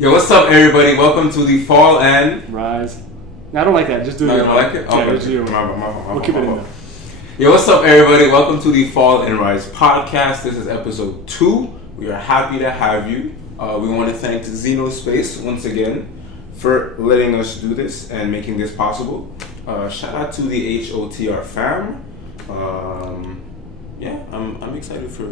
Yo, what's up, everybody? Welcome to the Fall and Rise. No, I don't like that. Just do it. You don't like it? Yeah, Okay. just do it. We'll keep it in there. Yo, what's up, everybody? Welcome to the Fall and Rise podcast. This is episode 2. We are happy to have you. We want to thank Zeno Space once again for letting us do this and making this possible. Shout out to the HOTR fam. Yeah, I'm excited for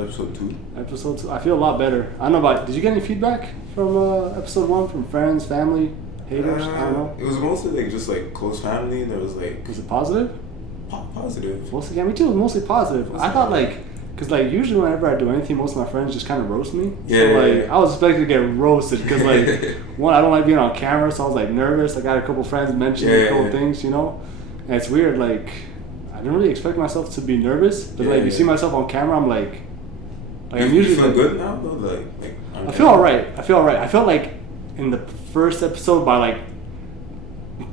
episode 2. Episode 2. I feel a lot better. I don't know about. Did you get any feedback from episode 1 from friends, family, haters? I don't know. It was mostly just close family. There was Was it positive? Positive. Mostly, yeah, me too. It was mostly positive. I thought because usually whenever I do anything, most of my friends just kind of roast me. Yeah. So I was expecting to get roasted because one, I don't like being on camera, so I was nervous. I got a couple friends mentioning a couple things, and it's weird. I didn't really expect myself to be nervous, but you see myself on camera, I'm I'm usually. You feel good now though, I feel alright. I felt like in the first episode by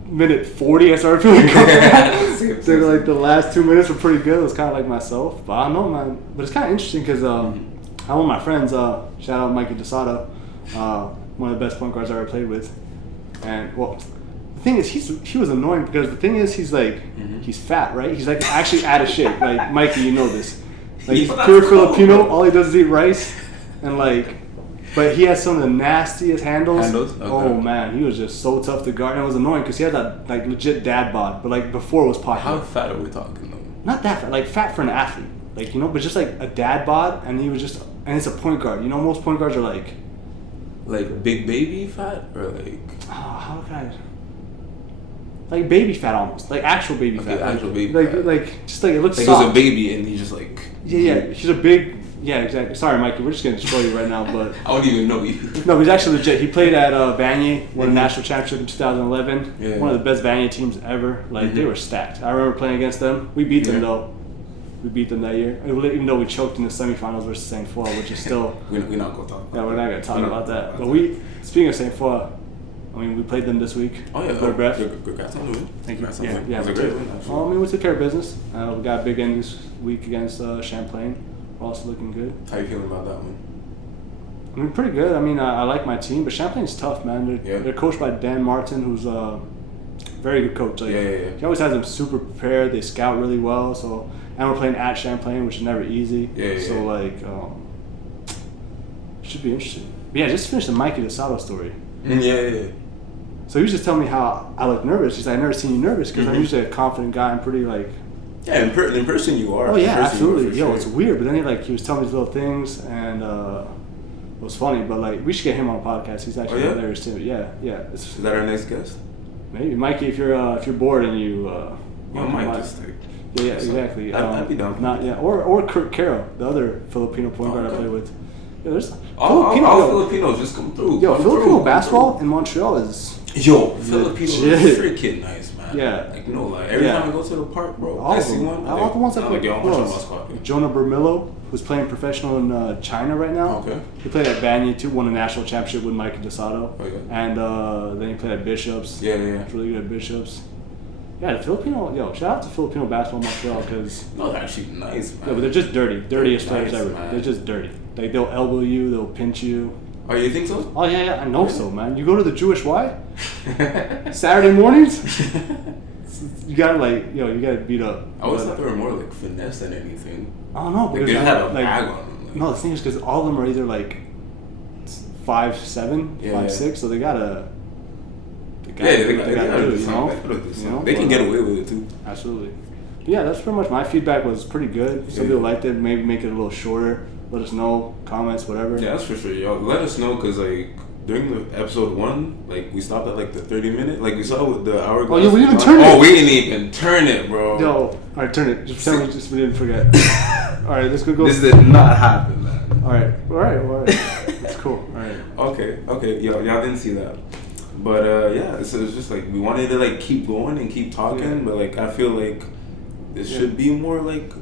minute 40, I started feeling comfortable. So the last 2 minutes were pretty good. It was kind of like myself, but I don't know, man. But it's kind of interesting because I one of my friends, shout out Mikey DeSada, one of the best point guards I ever played with, and the thing is, he was annoying because the thing is, he's he's fat, right? He's actually out of shape. Mikey, you know this. He's pure Filipino. All he does is eat rice, and but he has some of the nastiest handles. Okay. Oh man, he was just so tough to guard. And it was annoying because he had that legit dad bod, but before it was popular. How fat are we talking though? Not that fat, fat for an athlete, but just a dad bod, and he was just, and it's a point guard. Most point guards are big baby fat or how can I? Baby fat almost, actual baby fat. Actual baby fat. Just it looks soft. He was a baby and he just Yeah, he's a big. Yeah, exactly. Sorry, Mikey, we're just gonna destroy you right now, but I don't even know you. No, he's actually legit. He played at Vanier, won a national championship in 2011. Yeah. One of the best Vanier teams ever. They were stacked. I remember playing against them. We beat them though. We beat them that year, even though we choked in the semifinals versus St. Foy, which is still. we're not gonna talk about. Yeah, we're not gonna talk about that. But speaking of St. Foy, we played them this week. Oh yeah, good guys. Thank you. Yeah, it was a great win. We took care of business. We got a big end this week against Champlain. We're also looking good. How you feeling about that one? Pretty good. I like my team, but Champlain's tough, man. They're coached by Dan Martin, who's a very good coach. He always has them super prepared. They scout really well. And we're playing at Champlain, which is never easy. Should be interesting. But yeah, just finished the Mikey DeSado story. Yeah. So he was just telling me how I look nervous. He's like, I've never seen you nervous because I'm usually a confident guy. I'm pretty Yeah, in person you are. Oh yeah, absolutely. Sure. It's weird, but then he was telling me these little things, and it was funny. But we should get him on a podcast. He's actually hilarious too. Yeah. Is that our next guest? Maybe Mikey, if you're bored and you. might just Yeah, exactly. I'd be down. Or Kurt Caro, the other Filipino point guard I play with. Yeah, there's all Filipinos just come through. Filipino basketball in Montreal is. Filipinos is freaking nice, man. Yeah. Every time I go to the park, bro, all I see them. one. All the ones I play. Like, Jonah Bermillo, who's playing professional in China right now. Okay. He played at Vanier too, won a national championship with Mikey DeSado. Okay. And then he played at Bishops. Yeah. He's really good at Bishops. Yeah, the Filipino, shout out to Filipino basketball in Montreal because. No, they're actually nice, man. Yeah, but they're just dirty. Dirtiest players ever. Man. They're just dirty. They'll elbow you, they'll pinch you. Oh, you think so? Oh, yeah, I know so, man. You go to the Jewish Y Saturday mornings, you gotta you gotta beat up. I always thought they were more finesse than anything. I don't know. They didn't have a bag on them. No, the thing is because all of them are either 5'7", 5'6", so they gotta. They gotta do it, They can get away with it too. Absolutely. But yeah, that's pretty much my feedback was pretty good. Some people liked it. Maybe make it a little shorter. Let us know, comments, whatever. Yeah, that's for sure, y'all. Let us know because during the episode 1, we stopped at the 30-minute. We saw with the hour. Oh yeah, we didn't even turn it. Oh, we didn't even turn it, bro. Yo, all right, turn it. Just tell me, we didn't forget. All right, let's go. This did not happen, man. All right. That's cool. All right. Okay. Y'all didn't see that, but so it's just we wanted to keep going and keep talking, but I feel this should be more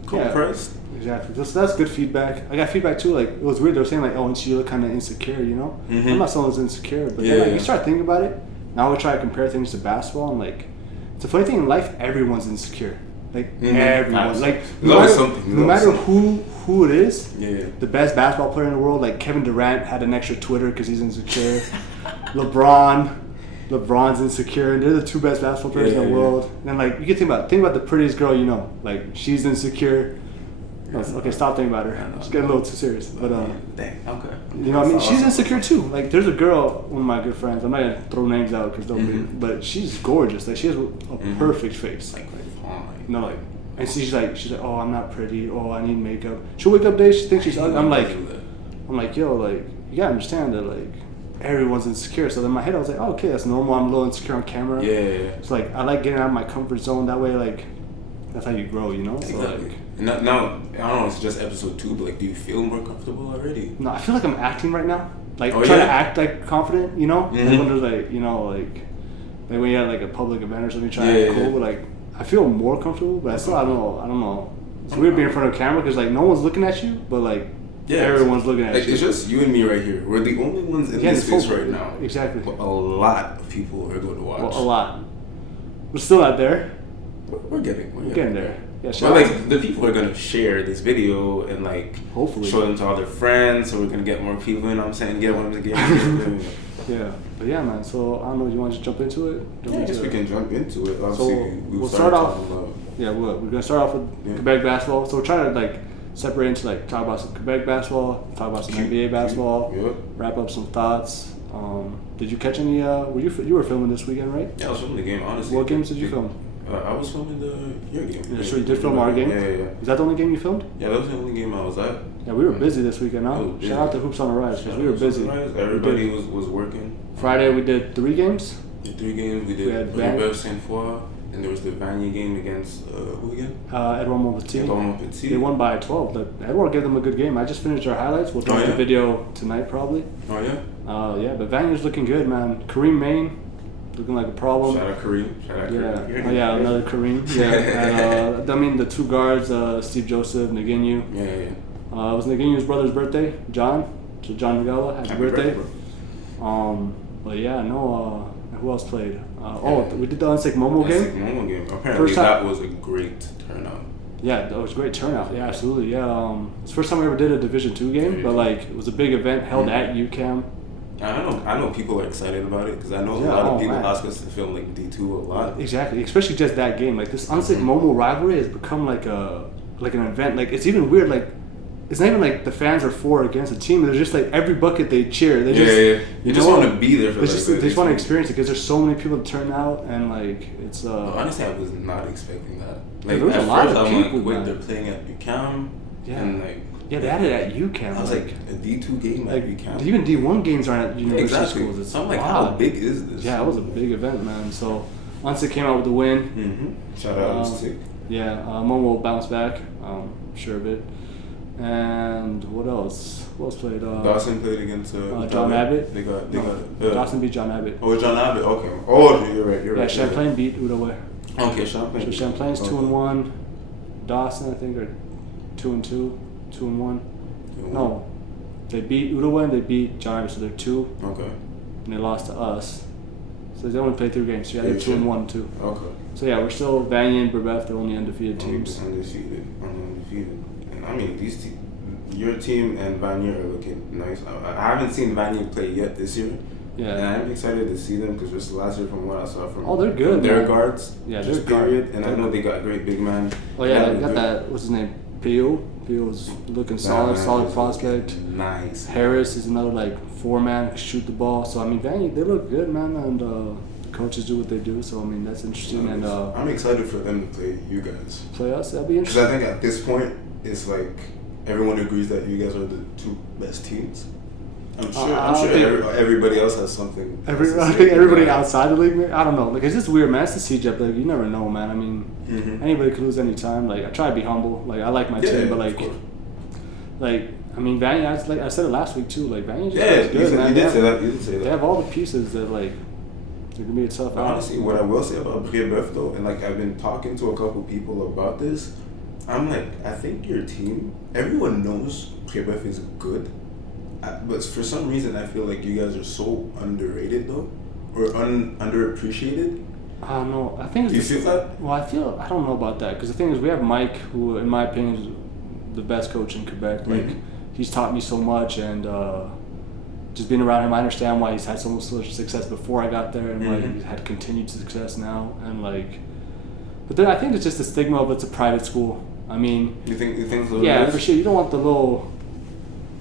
compressed. Yeah. Exactly. So that's good feedback. I got feedback too. It was weird. They were saying you look kind of insecure. Mm-hmm. I'm not someone who's insecure, but then you start thinking about it. Now we try to compare things to basketball, and it's a funny thing in life. Everyone's insecure. Like Mm-hmm. everyone, Absolutely. like No matter who it is, Yeah. the best basketball player in the world, like Kevin Durant had an extra Twitter because he's insecure. LeBron's insecure, and they're the two best basketball players in the world. And like you can think about the prettiest girl you know, like she's insecure. Okay, stop thinking about her. She's getting a little too serious. But Dang, okay. you know what I mean? She's insecure too. Like there's a girl, one of my good friends. I'm not gonna throw names out because but she's gorgeous. Like she has a perfect face. Like fine. No, like, and she's like, oh, I'm not pretty. Oh, I need makeup. She'll wake up days, she thinks she's ugly. I'm like, yo, like, you gotta understand that, like, everyone's insecure. So in my head, I was like, oh, okay, that's normal. I'm a little insecure on camera. Yeah. It's like I like getting out of my comfort zone. That way, like, that's how you grow, you know. Exactly. So, like, now, I don't know. It's just episode 2, but like, do you feel more comfortable already? no, I feel like I'm acting right now. Like Oh, trying yeah? to act like confident, you know. Mhm. Like when there's like, you know, like when you're at like a public event or something, trying to act Yeah. cool. But like, I feel more comfortable. But I still, I don't know. It's weird being in front of a camera because like no one's looking at you, but like everyone's looking at like, you. It's just you and me right here. We're the only ones in this space right now. Exactly. But a lot of people are going to watch. Well, a lot. We're still not there. We're getting there. Yeah, but like the people are gonna share this video and like hopefully show them to all their friends, so we're gonna get more people. You know what I'm saying? Get one of the games. Yeah, but yeah, man. So I don't know. You want to just jump into it? I guess we can jump into it. Obviously, So we'll start off. Yeah, we're gonna start off with Quebec basketball. So we're trying to like separate into like talk about some Quebec basketball, talk about some NBA basketball, wrap up some thoughts. Did you catch any? You were filming this weekend, right? Yeah, I was filming the game. Honestly, what games did you film? I was filming your game. Yeah, so you did film our game? Yeah. Is that the only game you filmed? Yeah, that was the only game I was at. Yeah, we were busy this weekend, huh? Shout out to Hoops on the Rise, because we were busy. Everybody was working. Friday we did 3 games. The 3 games, we did Robert Saint Foy, and there was the Vanier game against, who again? Edouard Montpetit. They won by 12. Edouard gave them a good game. I just finished our highlights. We'll drop the video tonight, probably. Oh, yeah? Yeah, but Vanier's looking good, man. Kareem Main, looking like a problem. Shout out Kareem. Yeah. Oh, yeah, another Kareem. Yeah. And, I mean, the 2 guards, Steve Joseph, Nginyu. Yeah. It was Nginyu's brother's birthday, John. So John Nagala, happy birthday. But yeah, no, who else played? We did the Unsick Momo game. Apparently that was a great turnout. Yeah, that was a great turnout. Yeah, absolutely. Yeah, it's the first time we ever did a Division II game, but like it was a big event held at UCAM. I know people are excited about it because I know a lot of people ask us to film like D2 a lot. Exactly, especially just that game. Like this Unsick Momo rivalry has become like an event. Like it's even weird. Like it's not even like the fans are for or against a team. They're just like every bucket they cheer. They just You just want to be there for they just want to experience it because there's so many people to turn out and like it's. Honestly, I was not expecting that. Like there was at a lot first, of I'm people. like, wait, they're playing at UCAM. Yeah. And like. Yeah, they had it at UCAM. I was like a D2 game at UCAM. Even D1 games aren't at university schools. It's I'm like, how big is this? Yeah, it was a big event, man. So, Unsick came out with the win. Mm-hmm. Shout out Unsick. Yeah, Momo bounced back. Sure of it. And what else? Who else played? Dawson played against John Abbott. They got Dawson beat John Abbott. Oh, John Abbott. Okay. Oh, you're right. Yeah, Champlain beat Outaouais. Okay, Champlain. So Champlain's 2-1. Dawson, I think, are 2-2, 2-1. No, they beat Outaouais and they beat John Abbott, so they're 2. Okay. And they lost to us. So they only played 3 games. So yeah, they're 2-1 too. Okay. So yeah, we're still Vanier and Brebeuf, the only undefeated teams. Undefeated. And I mean, your team and Vanier are looking nice. I haven't seen Vanier play yet this year. Yeah. And I'm excited to see them because just last year from what I saw from they're good. Their guards. Yeah, just period. And I know they got great big man. Oh yeah, they got that. What's his name? Pio. Pio's looking solid prospect. Nice. Harris is another like 4-man, shoot the ball. So I mean, Vanier, they look good, man, and coaches do what they do. So I mean, that's interesting. And I'm excited for them to play you guys. Play us. That'll be interesting. Because I think at this point, it's like everyone agrees that you guys are the 2 best teams. I'm sure everybody else has something. I think everybody outside the league, I don't know. Like it's just weird, man. It's the CEGEP. Like you never know, man. I mean, anybody could lose any time. Like I try to be humble. Like I like my team, but like I mean, Vanier. Like I said it last week too. Like Vanier just good, man. You did say that. They have all the pieces that like they're gonna be a tough. Honestly, what I will say about Brebeuf though, and like I've been talking to a couple people about this, I'm like, I think your team. Everyone knows Brebeuf is good. But for some reason, I feel like you guys are so underrated though, or underappreciated. I don't know. I think it's you feel that? Well, I don't know about that because the thing is, we have Mike, who, in my opinion, is the best coach in Quebec. Like, he's taught me so much, and just being around him, I understand why he's had so much success before I got there, and why he's had continued success now. And like, but then I think it's just the stigma of it's a private school. I mean, you think so? Yeah, for sure. You don't want the little.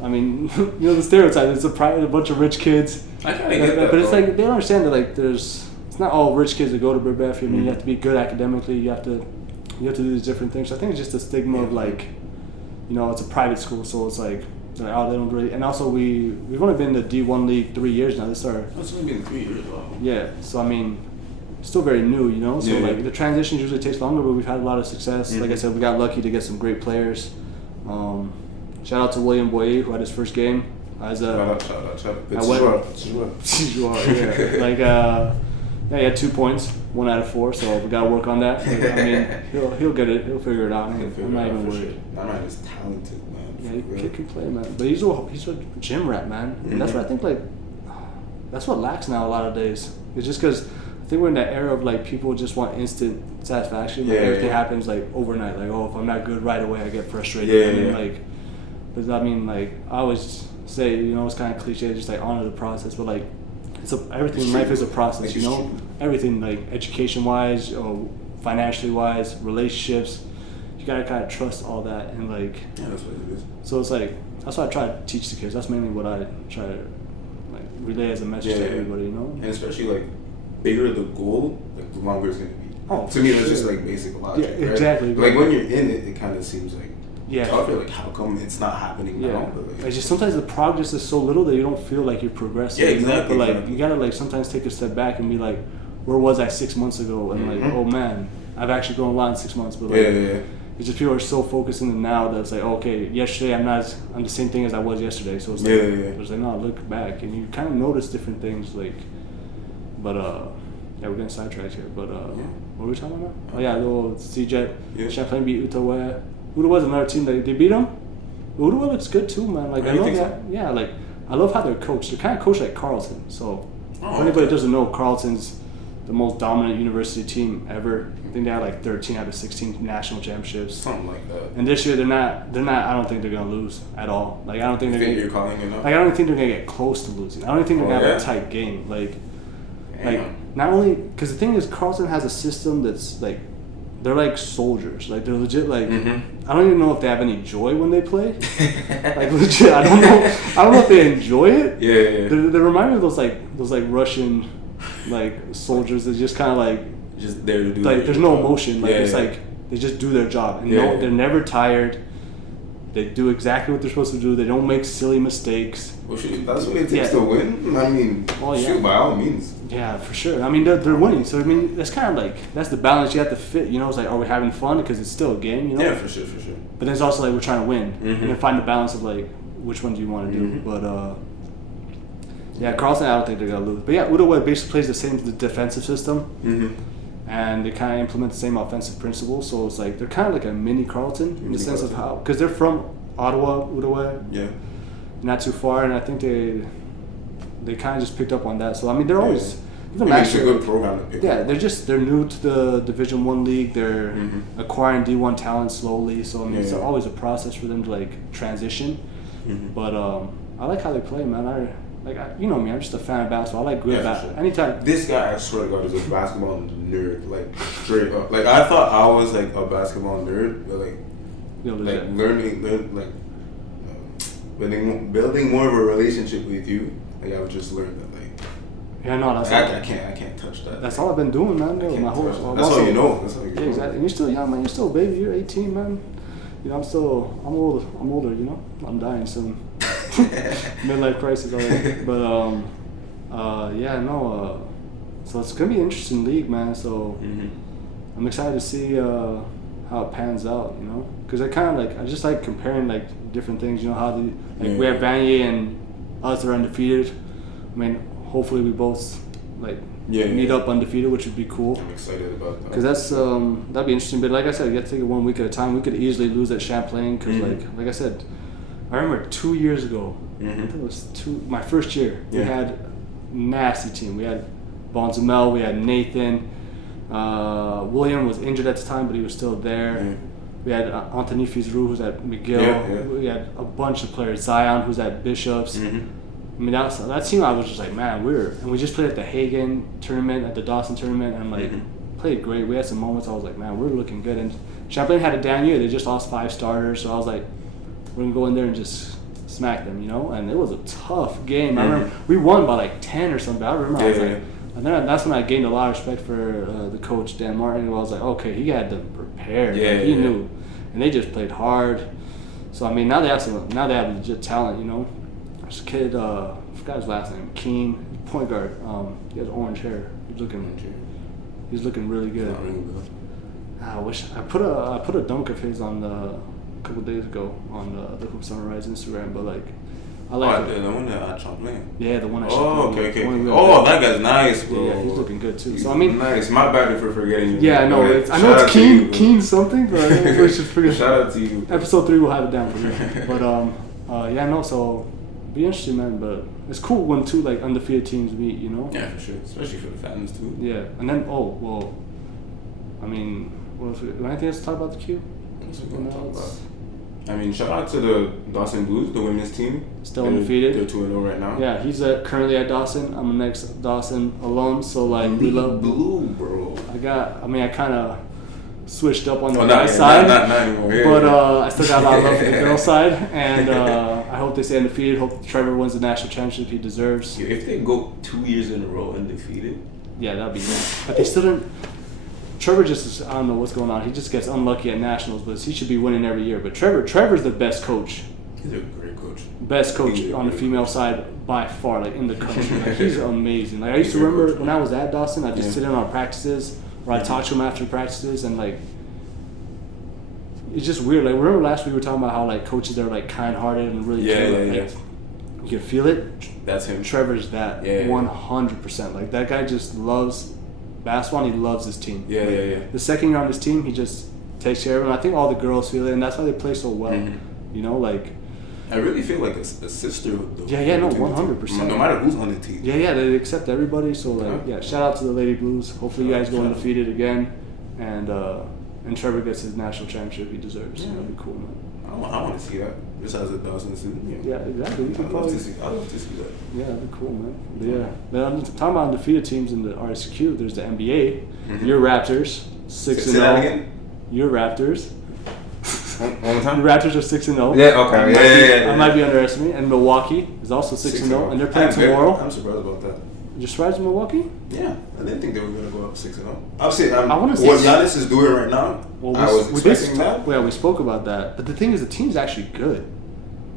I mean, the stereotype. It's a bunch of rich kids. I kind of get that, but it's like they don't understand that like it's not all rich kids that go to Brebeuf. I mean, you have to be good academically. You have to do these different things. So I think it's just a stigma of like, it's a private school, so it's like they don't really. And also we've only been in the D1 league 3 years now. It's only been 3 years. Wow. Yeah, so I mean, it's still very new, So like the transition usually takes longer, but we've had a lot of success. Like I said, we got lucky to get some great players. Shout out to William Boyer, who had his first game. Shout out. He had 2 points, 1 out of 4. So we gotta work on that. But, I mean, he'll get it. He'll figure it out. I'm not even worried. That man is talented, man. Yeah, he can play, man. But he's a gym rat, man. And that's what I think. Like, that's what lacks now a lot of days. It's just because I think we're in that era of like people just want instant satisfaction. Like everything happens like overnight. Like, oh, if I'm not good right away, I get frustrated. And like, but I mean, like I always say, it's kind of cliche, just like honor the process. But like, everything in life is a process. Everything like education wise, financially wise, relationships. You gotta kind of trust all that and like. Yeah, that's what it is. So it's like that's what I try to teach the kids. That's mainly what I try to like relay as a message to everybody, And especially like bigger the goal, like the longer it's gonna be. Oh, to me, that's just like basic logic. Yeah, exactly. Right? Like when you're in it, it kind of seems like tougher. Like how come it's not happening now? But like, it's just sometimes the progress is so little that you don't feel like you're progressing. Yeah, exactly. But like you gotta like sometimes take a step back and be like, where was I 6 months ago? And like, oh man, I've actually grown a lot in 6 months. But like, it's just people are so focused in the now that it's like, okay, yesterday I'm the same thing as I was yesterday. So it's like, it's like, no, look back and you kind of notice different things. Like, but we're getting sidetracked here. But what were we talking about? Oh yeah, the little CEGEP. Champlain beat Outaouais. Outaouais another team that they beat them. Outaouais looks good too, man. Like I love that. So? Yeah, like I love how they're coached. They're kind of coached like Carleton. So if anybody doesn't know, Carleton's the most dominant university team ever. I think they had like 13 out of 16 national championships. Something like that. And this year they're not. I don't think they're gonna lose at all. Like I don't think you're calling it up? Like I don't think they're gonna get close to losing. I don't think they're gonna have a tight game. Like not only because the thing is Carleton has a system that's like they're like soldiers. Like they're legit. Like I don't even know if they have any joy when they play. Like legit, I don't know. I don't know if they enjoy it. Yeah. They remind me of those like Russian like soldiers that just kind of like. Just there to do like there's no emotion, like it's like they just do their job and they're never tired. They do exactly what they're supposed to do. They don't make silly mistakes. Well, shoot, that's what it takes to win. I mean, shoot, by all means. Yeah, for sure. I mean, they're winning, so I mean, that's kind of like that's the balance you have to fit. It's like, are we having fun because it's still a game? Yeah, for sure. But then it's also like we're trying to win and then find the balance of like which one do you want to do. But Carleton, I don't think they're gonna lose. But Outaouais basically plays the same defensive system. And they kind of implement the same offensive principles, so it's like they're kind of like a mini Carleton in the sense of how, because they're from Ottawa, Outaouais, not too far, and I think they kind of just picked up on that. So I mean, they're always even last year. It's a good program to pick up. They're new to the Division I league. They're acquiring D1 talent slowly, so I mean, it's always a process for them to like transition. But I like how they play, man. You know me, I'm just a fan of basketball. I like good basketball. Sure. Anytime. This guy, I swear to God, is a basketball nerd. Like, straight up. Like, I thought I was, like, a basketball nerd. But, building more of a relationship with you. Like, I've just learned that, like... Yeah, no, that's I can't touch that. That's all I've been doing, man. That's all you know. That's all you know. Exactly. And you're still young, man. You're still a baby. You're 18, man. I'm older, I'm dying soon. Midlife crisis already. But so it's gonna be an interesting league, man. So I'm excited to see how it pans out, because I just like comparing like different things, how we have Vanier and us are undefeated. I mean, hopefully we both meet up undefeated, which would be cool. I'm excited about that. Because that'd be interesting. But like I said, you got to take it 1 week at a time. We could easily lose at Champlain because like I said, I remember 2 years ago. I think it was my first year. We had nasty team. We had Bonzamel, we had Nathan, William was injured at the time, but he was still there. Yeah. We had Anthony Fizru, who's at McGill. Yeah. We had a bunch of players. Zion, who's at Bishops. Mm-hmm. I mean, that team, I was just like, man, and we just played at the Hagen tournament, at the Dawson tournament, and like played great. We had some moments. I was like, man, we're looking good. And Champlain had a down year. They just lost 5 starters, so I was like, we're gonna go in there and just smack them, And it was a tough game. I remember we won by like 10 or something. I remember I was like, and then that's when I gained a lot of respect for the coach Dan Martin. I was like, okay, he had them prepared. He knew, and they just played hard. So I mean, now they have legit talent. There's a kid, I forgot his last name, Keen, point guard. He has orange hair. He's looking really good. I wish I put a dunk of his on a couple days ago on the Hoop Sunrise Instagram, but like I like the one at Champlain. Yeah, the one at Champlain. Okay. That guy's nice, bro. Yeah, he's looking good too. So I mean, nice. My bad for forgetting. Yeah, I know it's Keen something, but we should figure. Shout out to you. Episode 3 we'll have it down for you. But so be interesting, man. But it's cool when 2 like undefeated teams meet, Yeah, for sure, especially for the fans too. Yeah, and then I mean, what else? Anything else to talk about the Q? What's we gonna talk about? I mean, shout out to the Dawson Blues, the women's team. Still undefeated. They're 2-0 right now. Yeah, he's currently at Dawson. I'm an ex-Dawson alum, so like we love blue, bro. I kind of switched up on the guys' side, not anymore. Yeah, but I still got a lot of love for the girls' side, and I hope they stay undefeated. Hope Trevor wins the national championship he deserves. If they go 2 years in a row undefeated, yeah, that'd be good. But they still didn't. Trevor I don't know what's going on. He just gets unlucky at nationals, but he should be winning every year. But Trevor's the best coach. He's a great coach. Best coach on the female side by far, like in the country. Like, he's amazing. Like I used to remember when I was at Dawson, I just sit in on practices, or I talk to him after practices, and like it's just weird. Like remember last week we were talking about how like coaches are like kind-hearted and really care. Like, you can feel it. That's him. Trevor's that 100%. Like that guy just loves basketball and he loves his team. Yeah. The second you're on his team, he just takes care of it. I think all the girls feel it, and that's why they play so well. Like I really feel like a sisterhood though. Yeah, no, 100%. No matter who's on the team. Yeah, they accept everybody. So like, shout out to the Lady Blues. Hopefully you guys go undefeated again, and Trevor gets his national championship he deserves. Yeah. That'd be cool, man. I want to see that. Just as a Dawson student. Yeah, exactly. I'd love to see that. Yeah, that'd be cool, man. But yeah. Then I'm talking about undefeated teams in the RSEQ. There's the NBA. Your Raptors, 6-0. Your Raptors. One more time? The Raptors are 6-0. Yeah, okay. I might be underestimating. And Milwaukee is also 6-0. And they're playing tomorrow. I'm surprised about that. You're surprised in Milwaukee? Yeah, I didn't think they were going to go up 6-0. Obviously, I want to say what Giannis is doing right now, I was expecting that. Yeah, we spoke about that. But the thing is, the team's actually good.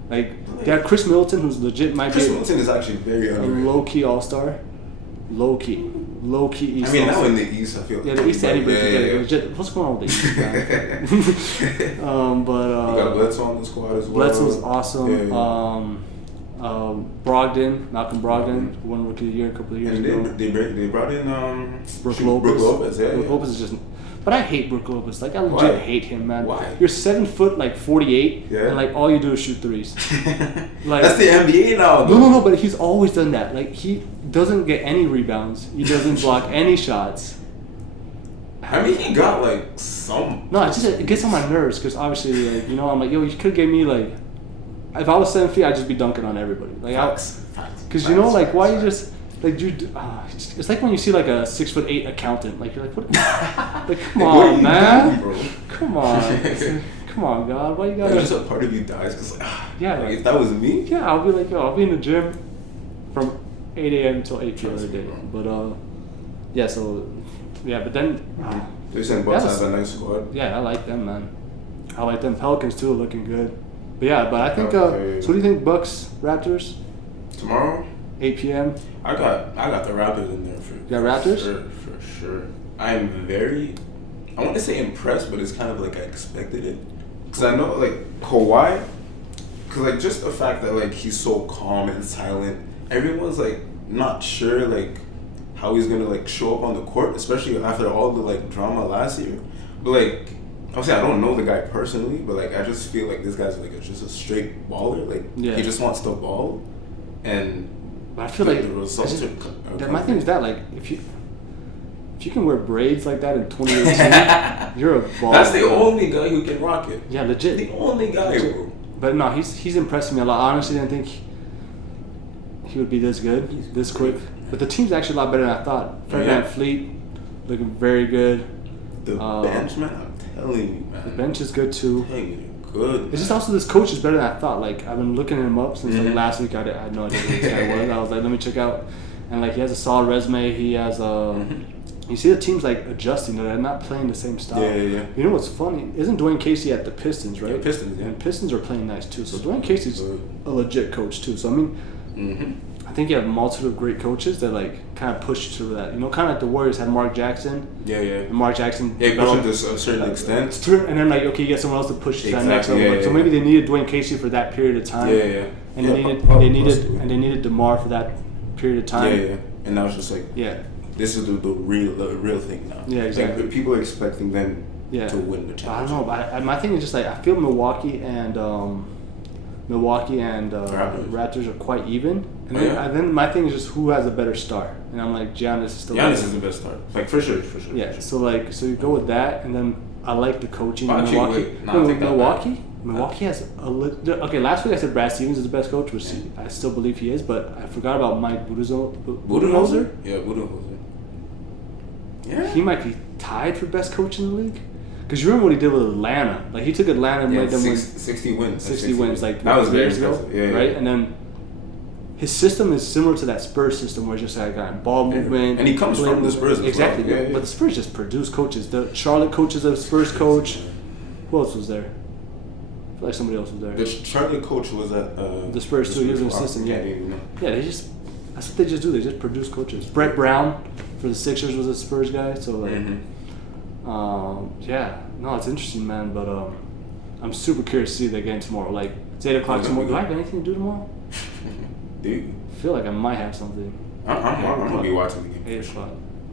Like, they have Chris Middleton, who's legit Chris Middleton is actually very underrated. A low-key all-star. Low-key East. I mean, now in the East, I feel like... Yeah, the East, anybody can get it. Legit, what's going on with the East, man? You got Bledsoe on the squad as well. Bledsoe's awesome. Brogdon, Malcolm Brogdon, won Rookie of the Year a couple of years ago. They brought in Brook Lopez. Brook Lopez is just... But I hate Brook Lopez. Like, I legit hate him, man. Why? You're 7 foot, like 48, and like all you do is shoot threes. Like, that's the NBA now, though. No, but he's always done that. Like, he doesn't get any rebounds. He doesn't block any shots. I mean, he got like some. No, it gets on my nerves because obviously, like, I'm like, yo, you could give me like, if I was 7 feet, I'd just be dunking on everybody. Like, because like, why you just. Like, dude, it's like when you see like a 6'8" accountant. Like, you're like, what? Like, come on, man. Come on, God. Why you gotta? Just a part of you dies because, like, if that was me, I'll be like, I'll be in the gym from 8 a.m. until 8 p.m. every day. But but then. They said Bucks have a nice squad. Yeah, I like them, man. I like them. Pelicans too, looking good. But I think. So what do you think, Bucks, Raptors? Tomorrow. 8 p.m. I got the Raptors in there for. You got Raptors? For sure. I'm very. I want to say impressed, but it's kind of like I expected it, because I know like Kawhi, because like just the fact that like he's so calm and silent, everyone's like not sure like how he's gonna like show up on the court, especially after all the like drama last year. But like obviously I don't know the guy personally, but like I just feel like this guy's like just a straight baller. Like he just wants the ball, and. But I feel like the results my thing is that like if you if you can wear braids like that in 2018, you're a baller. That's the only guy who can rock it. Yeah, legit. The only guy, bro. But no, he's impressing me a lot. I honestly didn't think he would be this good, this quick. But the team's actually a lot better than I thought. Fred VanVleet looking very good. The bench, man, I'm telling you, man. The bench is good too. Good. It's just also this coach is better than I thought. Like I've been looking him up since like last week. I had no idea who this guy was. I was like, let me check out. And like he has a solid resume. He has you see the team's like adjusting. They're not playing the same style. Yeah. You know what's funny? Isn't Dwayne Casey at the Pistons, right? Yeah, Pistons. Yeah. And Pistons are playing nice too. So Dwayne Casey's a legit coach too. So I mean, I think you have a multitude of great coaches that like kind of push you to that. You know, kind of like the Warriors had Mark Jackson. Yeah. And Mark Jackson. Yeah, pushed him to a certain extent. And then like, okay, you get someone else to push to that next level. So maybe they needed Dwayne Casey for that period of time. Yeah. And they needed DeMar for that period of time. Yeah. And now it's just like, this is the real thing now. Yeah, exactly. Like, people are expecting them to win the championship. I don't know. But my thing is just like I feel Milwaukee and Raptors are quite even. And then my thing is just who has a better star. And I'm like, Giannis is still. Giannis is the best star. Like for sure. Yeah. So you go with that, and then I like the coaching. Milwaukee. Milwaukee has okay. Last week I said Brad Stevens is the best coach, which I still believe he is, but I forgot about Mike Budenholzer. Yeah, Budenholzer. Yeah. He might be tied for best coach in the league. Because you remember what he did with Atlanta? Like he took Atlanta and made them win 60 wins. 60 wins, like that was 3 very years ago, right? And then his system is similar to that Spurs system, where it's just like ball movement. And he comes from the Spurs, exactly. Well. But the Spurs just produce coaches. The Charlotte coach is a Spurs coach. Who else was there? I feel like somebody else was there. The Charlotte coach was at the Spurs too. He was an assistant. Yeah, they just that's what they just do. They just produce coaches. Brett Brown for the Sixers was a Spurs guy. So like, no, it's interesting, man. But I'm super curious to see that game tomorrow. Like it's 8:00 tomorrow. Do I have anything to do tomorrow? Do you? I feel like I might have something. I'm gonna be watching the game. 8:00.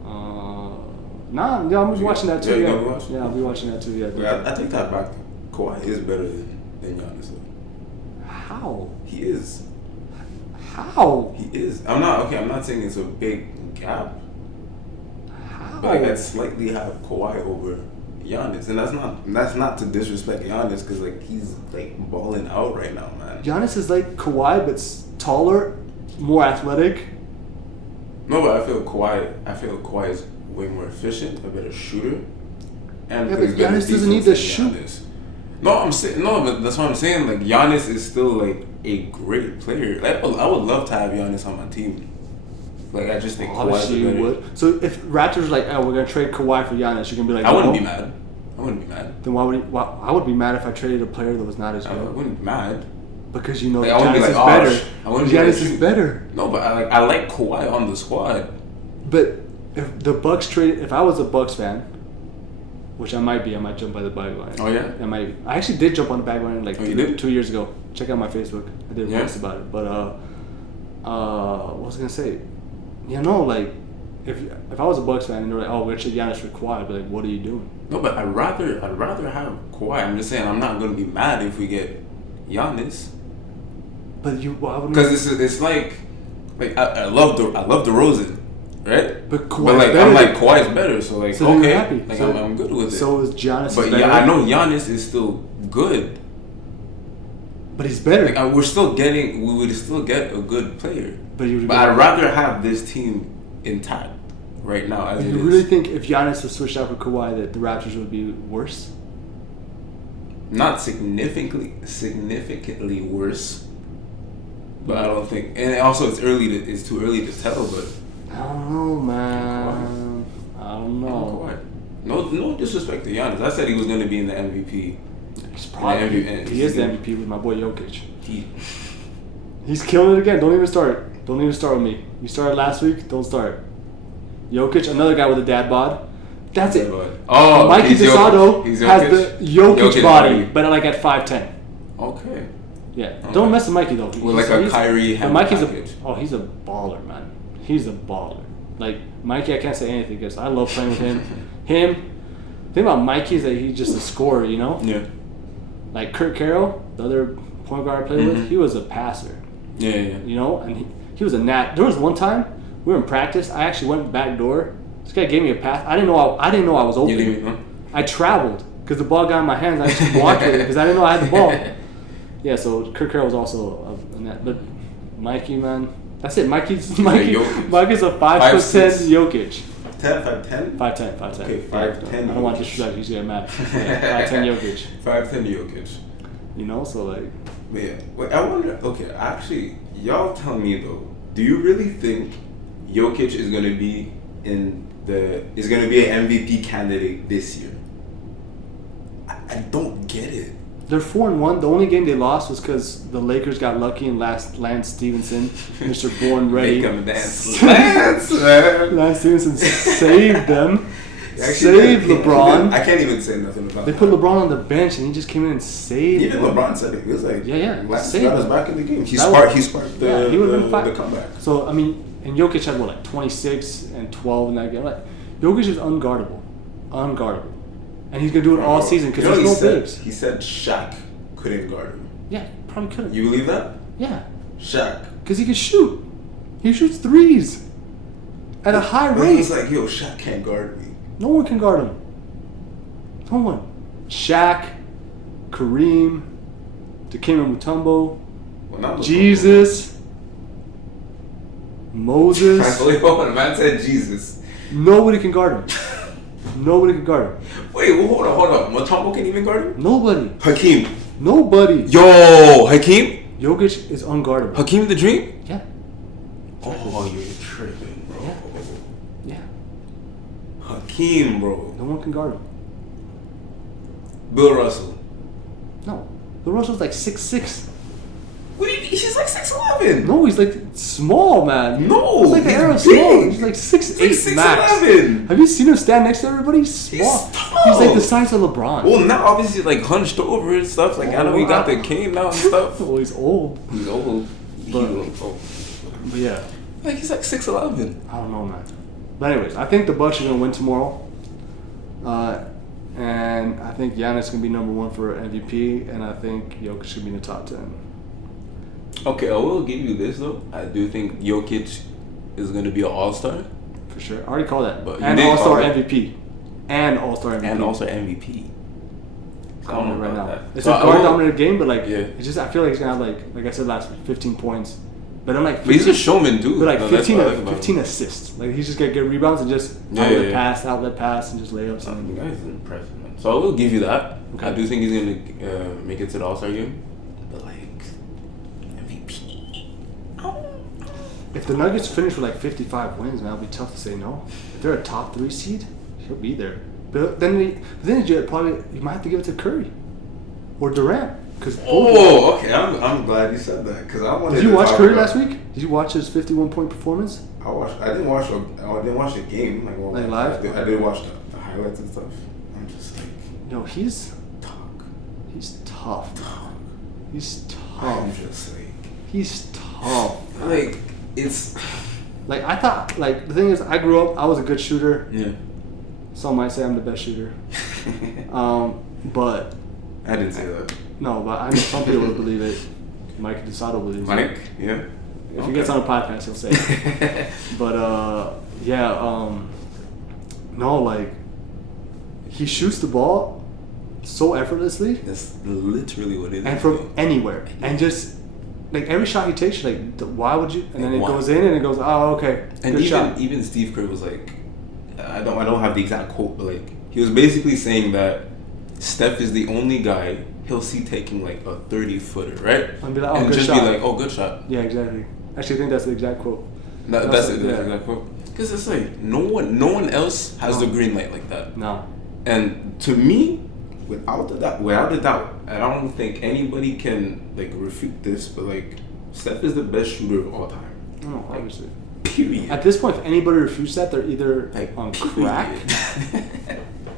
I'm gonna be watching that too. Yeah, I'll be watching that too. Yeah. I think that back. Kawhi is better than Giannis. How? He is. How? He is. I'm not saying it's a big gap. How? But I slightly have Kawhi over Giannis, and that's not to disrespect Giannis, because like he's like balling out right now, man. Giannis is like Kawhi, but taller, more athletic. No, but I feel Kawhi is way more efficient, a better shooter. And but Giannis doesn't need to shoot. But that's what I'm saying. Like Giannis is still like a great player. Like, I would love to have Giannis on my team. Like I just think obviously you would. So if Raptors are like, oh, we're gonna trade Kawhi for Giannis, you're gonna be like, I wouldn't be mad. Then I would be mad if I traded a player that was not as good. I wouldn't be mad. Because you know like, Giannis is better. Giannis is better. No, but I like Kawhi on the squad. But if I was a Bucks fan, which I might be, I might jump by the bandwagon. Oh yeah. I actually did jump on the bandwagon like 2 years ago. Check out my Facebook. I did a post about it. But what was I gonna say? You know, like if I was a Bucks fan and they're like, oh, we're gonna trade Giannis for Kawhi, I'd be like, what are you doing? No, but I'd rather have Kawhi. I'm just saying, I'm not gonna be mad if we get Giannis. But because it's like I love DeRozan, right? But I'm like Kawhi's better, so like so okay, happy. Like so, I'm good with it. So is Giannis? But yeah, I know Giannis is still good. But he's better. Like we would still get a good player. But I'd rather have this team intact right now. As you really think if Giannis was switched out for Kawhi that the Raptors would be worse? Not significantly worse. But I don't think, and also it's too early to tell. But I don't know, man. I don't know. No disrespect to Giannis. I said he was going to be in the MVP. He is the MVP with my boy Jokic. He's killing it again. Don't even start. Don't even start with me. You started last week. Don't start. Jokic, another guy with a dad bod. That's it. Oh, Mikey DeSado has the Jokic body, but like at 5'10". Okay. Yeah, okay. Don't mess with Mikey though. With like a Kyrie Mikey's he's a baller, man. He's a baller. Like Mikey, I can't say anything because I love playing with him. The thing about Mikey is that he's just a scorer, you know. Yeah. Like Kurt Carroll, the other point guard I played with, he was a passer. Yeah. You know, and he was a nat. There was one time we were in practice. I actually went back door This guy gave me a pass. I didn't know I was open. You didn't know? I traveled because the ball got in my hands. I just walked with it because I didn't know I had the ball. Yeah, so Kirk Carroll was also in that. But Mikey, man, that's it. Mikey's a 5'10" Jokic. 5'10"? 5'10". Okay, 5'10". I don't want to disrespect. He's getting mad. Yeah, 5'10" Jokic. 5'10" Jokic. You know, so like. Yeah. Wait, I wonder. Okay, actually, y'all tell me though. Do you really think Jokic is gonna be an MVP candidate this year? I don't get it. They're 4-1. The only game they lost was because the Lakers got lucky and Lance Stevenson, Mr. Born Ready. Make him dance. Lance, man. Lance Stevenson saved them. Saved LeBron. I can't even say nothing about They put LeBron on the bench and he just came in and saved Even them. LeBron said it. He was like, Lance saved got us them. back in the game. He That sparked was- the, he would've been the comeback. So, I mean, and Jokic had, 26 and 12 in that game. Like, Jokic is unguardable. And he's going to do it all season because there's no bigs. He said Shaq couldn't guard him. Yeah, probably couldn't. You believe that? Yeah. Shaq. Because he can shoot. He shoots threes at a high rate. He's like, yo, Shaq can't guard me. No one can guard him. No one. Shaq, Kareem, Dikembe Mutombo, Jesus, Moses. Wait, hold on. Man said Jesus. Nobody can guard him. Nobody can guard him. Wait, well, hold on. Mutombo can even guard him? Nobody. Hakeem. Nobody. Yo, Hakeem? Jokic is unguardable. Hakeem the Dream? Yeah. Oh, you're tripping, bro. Yeah. Hakeem, bro. No one can guard him. Bill Russell. No. Bill Russell's like 6'6". What do you mean? He's like 6'11". No, he's like small, man. No, he's like the era of big. small. He's like 6'8" max. 6'11". Have you seen him stand next to everybody? He's small. He's tall. He's like the size of LeBron. Well, now obviously like hunched over and stuff. Like I know he got the cane now and stuff. Well, he's old. He's old. But yeah. Like he's like 6'11". I don't know, man. But anyways, I think the Bucks are gonna win tomorrow. And I think Giannis is gonna be number 1 for MVP, and I think Jokic should be in the top 10. Okay, I will give you this though. I do think Jokic is going to be an all-star. For sure. I already called that. But and all-star MVP. And all-star MVP. And also MVP. Calling it right now. That. It's a guard-dominated game, but like, yeah. it's just I feel like he's gonna have like I said last week, 15 points. But I'm like, 15, but he's a showman, dude. But like no, 15 assists. Like he's just gonna get rebounds and just outlet pass, and just layups. The guy's impressive, man. So I will give you that. Okay. I do think he's gonna make it to the All-Star game. But like MVP. If the Nuggets finish with like 55 wins, man, it'll be tough to say no. If they're a top 3 seed, he'll be there. But then you might have to give it to Curry or Durant. Okay. I'm glad you said that because I wanted. Did you watch Curry last week? Did you watch his 51-point performance? I didn't watch the game like live. I did watch the highlights and stuff. I'm just like, no, he's tough. He's tough. I'm just like, he's tough. Like it's like I thought. Like the thing is, I grew up. I was a good shooter. Yeah. Some might say I'm the best shooter. But I didn't say that. No, but I know some people would believe it. Mike DeSato believes it. Mike, yeah. If he gets on a podcast, he'll say it. But no, like he shoots the ball so effortlessly. That's literally what it is. And from anywhere, and just like every shot he takes, you're like, why would you? And then it goes in, and it goes, oh, okay, and good shot. Even Steve Kerr was like, I don't have the exact quote, but like he was basically saying that Steph is the only guy he'll see taking like a 30-footer, right? And be like, oh, and good just shot. be like, oh, good shot. Yeah, exactly. Actually, I think that's the exact quote. That's the exact quote. Because it's like no one else has the green light like that. No. And to me, without a doubt, I don't think anybody can like refute this, but like Steph is the best shooter of all time. No, obviously. Period. At this point, if anybody refutes that, they're either like on crack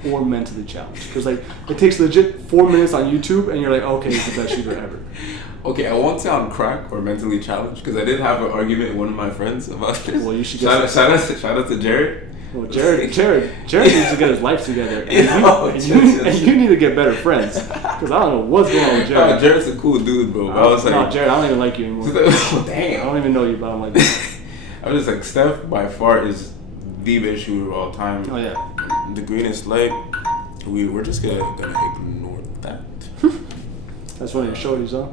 or mentally challenged. Because like it takes legit 4 minutes on YouTube, and you're like, okay, he's the best shooter ever. Okay, I won't say on crack or mentally challenged because I did have an argument with one of my friends about this. Well, you should shout out to Jared. Well, Jared needs to get his life together, and you need to get better friends because I don't know what's going on with Jared. Jared's a cool dude, bro. I was like, no, Jared, I don't even like you anymore. Damn, I don't even know you, but I'm like, I was just like, Steph by far is the best shooter of all time. Oh yeah. The greenest light. We're just gonna ignore that. That's one of your shorties, huh?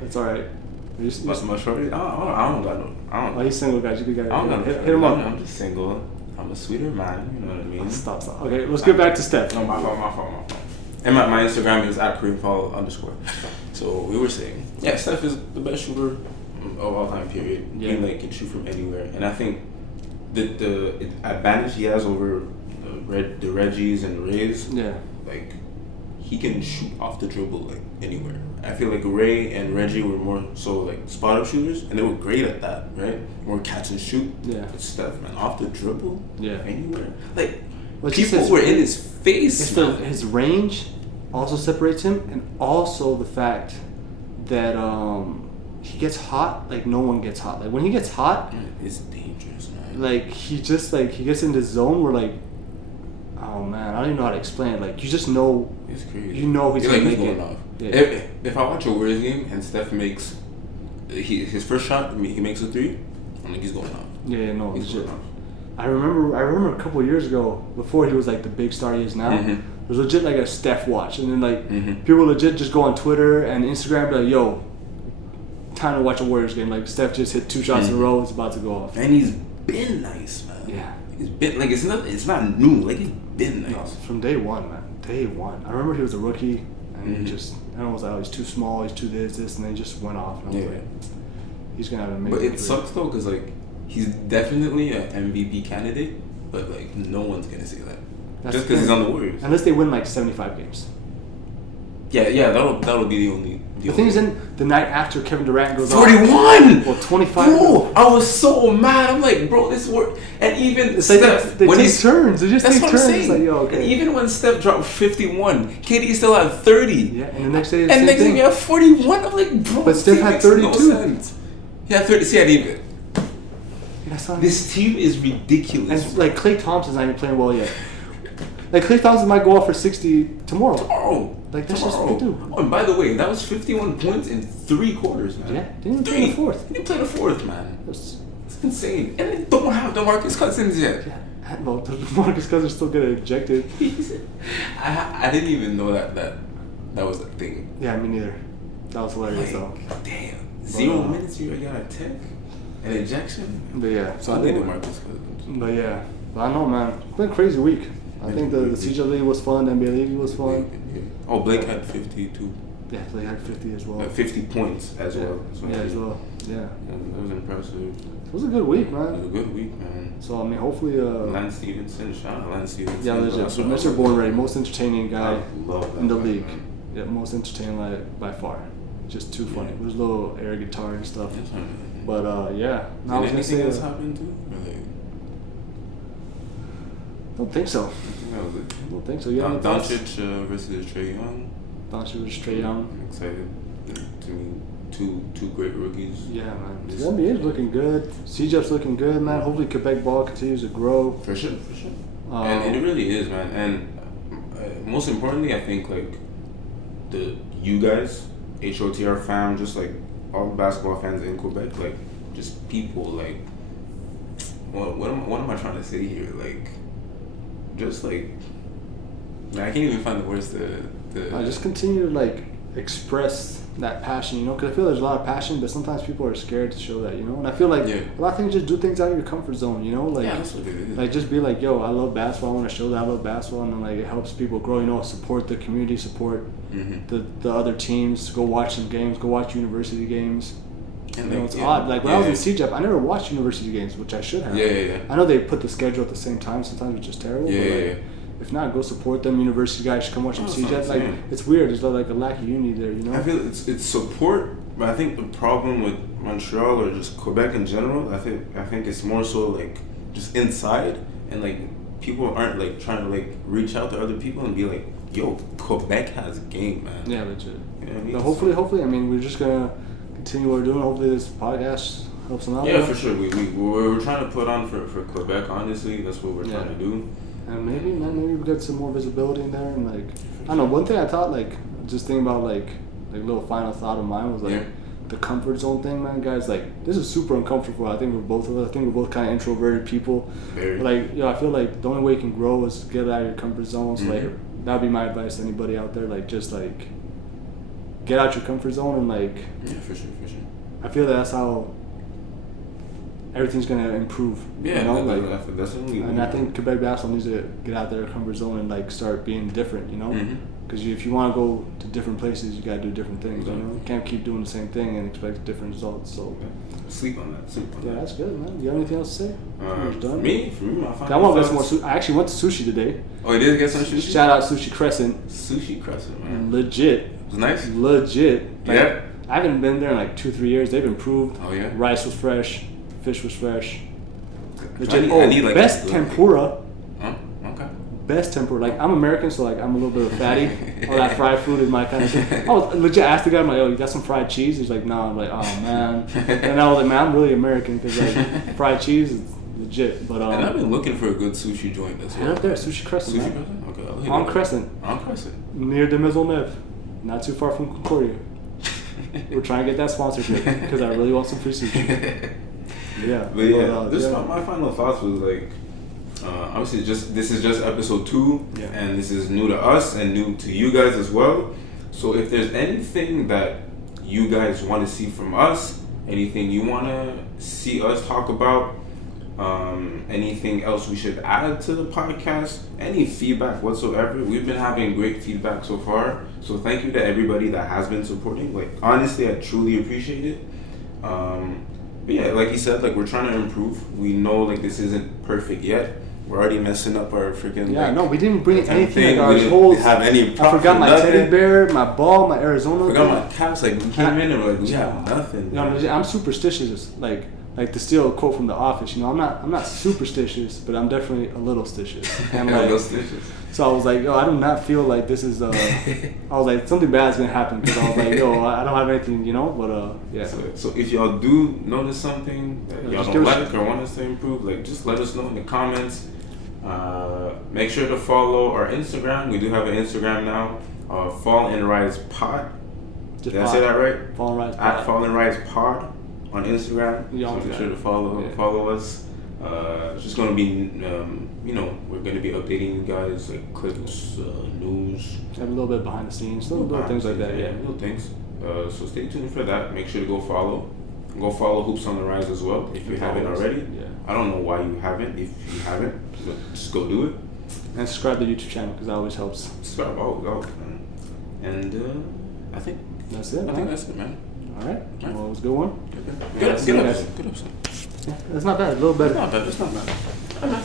That's all right. What's my shorty? I don't got no. Oh, he's single, guys. You could I don't got hit him up. I'm just single. I'm a sweeter man. You know what I mean? Stop. Okay, let's get back to Steph. No, my fault. And my Instagram is @KareemFall_. So we were saying, yeah, Steph is the best shooter of all time. Period. Yeah. He can shoot from anywhere, and I think the advantage he has over the Reggies and Rays. Yeah. Like, he can shoot off the dribble anywhere. I feel like Ray and Reggie were more so spot up shooters, and they were great at that, right? More catch and shoot. Yeah. But Steph, man, off the dribble, anywhere. People were in his face. His range also separates him, and also the fact that he gets hot like no one gets hot. Like when he gets hot, it's dangerous, man. Like he gets in this zone where oh man, I don't even know how to explain it. Like you just know, it's crazy. You know he's gonna make going it. Off. Yeah. If I watch a Warriors game and Steph makes his first shot, he makes a three, I'm like, he's going off. Yeah, no, he's legit. going off. I remember a couple of years ago, before he was the big star he is now. Mm-hmm. It was legit a Steph watch, and then people legit just go on Twitter and Instagram, be like, "Yo, time to watch a Warriors game." Like Steph just hit 2 shots in a row, it's about to go off. And he's been nice, man. Yeah, he's been it's not new. He's been nice. No, from day one, man. Day one. I remember he was a rookie, and he just everyone was like, "Oh, he's too small. He's too this," and then he just went off. And I was like, he's gonna have an amazing. But it sucks though, because he's definitely an MVP candidate, but no one's gonna say that. That's just because he's on the Warriors. Unless they win 75 games. Yeah, that'll be the only. The thing is, in the night after Kevin Durant goes 41! Off, well, 25. Bro, I was so mad. I'm like, bro, this work. And even it's Steph, they when take turns. They just that's take what turns. I'm saying. It's like, yo, okay. And even when Steph dropped 51, KD still had 30. Yeah, and the next day, and next thing you have 41. I'm like, bro, but Steph had 32. No sense. He had 30. See, I didn't even. That's This team is ridiculous. And Klay Thompson's not even playing well yet. Klay Thompson might go off for 60 tomorrow. That's just what they do. Oh, and by the way, that was 51 points in 3 quarters, man. Yeah, didn't even play the fourth. He didn't play the fourth, man. It's insane. And they don't have DeMarcus Cousins yet. Yeah, well, DeMarcus Cousins still getting ejected. I didn't even know that was a thing. Yeah, me neither. That was hilarious, though. Damn. 0 minutes, you got a tech? An ejection? But yeah. So I think DeMarcus Cousins. But yeah. But I know, man. It's been a crazy week. I think the CEGEP League was fun, the NBA League was fun. Yeah. Oh, Blake had 52. Yeah, Blake had 50 as well. 50 points as well. So as well. Yeah. That was impressive. It was a good week, man. It was a good week, man. So, I mean, hopefully... Lance Stevenson. Shout out Lance Stevenson. Yeah, legit. So, Mr. Born Ready, most entertaining guy in the league. Man. Yeah, most entertaining by far. Just too funny. With his little air guitar and stuff. Yes, but, yeah. Now, did anything else happen too? Don't think so. That was it. I don't think so. Yeah. Doncic versus Trae Young. Doncic versus Trae Young. I'm excited. To me, two great rookies. Yeah, man. The NBA is looking good. CEGEP's looking good, man. Hopefully, Quebec ball continues to grow. For sure. And it really is, man. And most importantly, I think you guys, HOTR fam, just all the basketball fans in Quebec, just people what am I trying to say here? Just I can't even find the words to I just continue to express that passion, because I feel there's a lot of passion, but sometimes people are scared to show that, and I feel a lot of things, just do things out of your comfort zone, yeah, that's what it is. Just be yo, I love basketball, I want to show that I love basketball, and then it helps people grow, support the community, support the other teams, go watch some games, go watch university games. And it's odd. When I was in CEGEP, I never watched university games, which I should have. Yeah. I know they put the schedule at the same time. Sometimes it's just terrible. Yeah. If not, go support them. University guys should come watch them. CEGEP. It's weird. There's a lack of unity there. I feel it's support, but I think the problem with Montreal or just Quebec in general, I think it's more so just inside, and people aren't trying to reach out to other people and be yo, Quebec has game, man. Yeah, legit. You know what I mean? But hopefully, I mean, we're just gonna continue what we're doing. Hopefully this podcast helps them out. Yeah, for sure. We're trying to put on for Quebec, honestly. That's what we're trying to do. And maybe we get some more visibility in there. And I don't know, one thing I thought, just thinking about, little final thought of mine was, the the comfort zone thing, man, guys. Like, this is super uncomfortable. I think we're both kind of introverted people. Very. Like, I feel like the only way you can grow is get out of your comfort zone. So, like, that'd be my advice to anybody out there. Like, just, like, get out your comfort zone and, like... Yeah, for sure. I feel that's how everything's going to improve. Yeah, you know? that's and I think Quebec basketball needs to get out their comfort zone and, like, start being different, you know? Because if you want to go to different places, you got to do different things, you know? You can't keep doing the same thing and expect different results, so... Sleep on that. Yeah, that's good, man. You have anything else to say? For me, I want to get some more sushi. I actually went to sushi today. Oh, you did get some sushi? Shout out Sushi Crescent. Sushi Crescent, man. Legit. It was nice? Legit. Like, yeah? I haven't been there in like 2-3 years. They've improved. Oh, yeah? Rice was fresh. Fish was fresh. Legit. I need like best tempura. Huh? Okay. Best tempura. Like, I'm American, so like I'm a little bit of a fatty. All that fried food is my kind of thing. I was legit asked the guy, I'm like, oh, you got some fried cheese? He's like, no. I'm like, oh, man. And I was like, man, I'm really American because like fried cheese is legit. But and I've been looking for a good sushi joint as well. Right up there, Sushi Crescent, man. Crescent? Okay. On Crescent. On Crescent. Near de Maisonneuve. Not too far from Concordia. We're trying to get that sponsorship because I really want some free sushi. Yeah. But yeah, this my final thoughts was like, obviously this is just episode 2, and this is new to us and new to you guys as well. So if there's anything that you guys want to see from us, anything you want to see us talk about, anything else we should add to the podcast, any feedback whatsoever, we've been having great feedback so far. So thank you to everybody that has been supporting. Like, honestly, I truly appreciate it. But yeah, like you said, like, we're trying to improve. We know like this isn't perfect yet. We're already messing up our freaking we didn't bring anything. Like, our whole, have any. I forgot my teddy bear, my ball, my Arizona. I forgot my caps. Like, we came in and we have nothing. You know, I'm superstitious. Like to steal a quote from The Office, you know, I'm not superstitious, but I'm definitely a little stitious. And like, so I was like, yo, I do not feel like this is. I was like, something bad's gonna happen because I was like, yo, I don't have anything, you know. But yeah. So if y'all do notice something that y'all don't like or want us to improve, like, just let us know in the comments. Make sure to follow our Instagram. We do have an Instagram now. Fall and Rise Pod. Did I say that right? Fall and Rise Pod. At Fall and Rise Pod on Instagram. So make sure to follow us. It's just gonna be, we're gonna be updating you guys, like clips, news. Have a little bit behind the scenes, little things like that. Yeah, little things. So stay tuned for that. Make sure to go follow. Go follow Hoops on the Rise as well if you haven't already. Yeah. I don't know why you haven't. If you haven't, just go do it. And subscribe to the YouTube channel because that always helps. Subscribe, man. And I think that's it. I think that's it, man. All right. Well, it was a good one. Good episode. Yeah, that's not bad. A little better. It's not bad.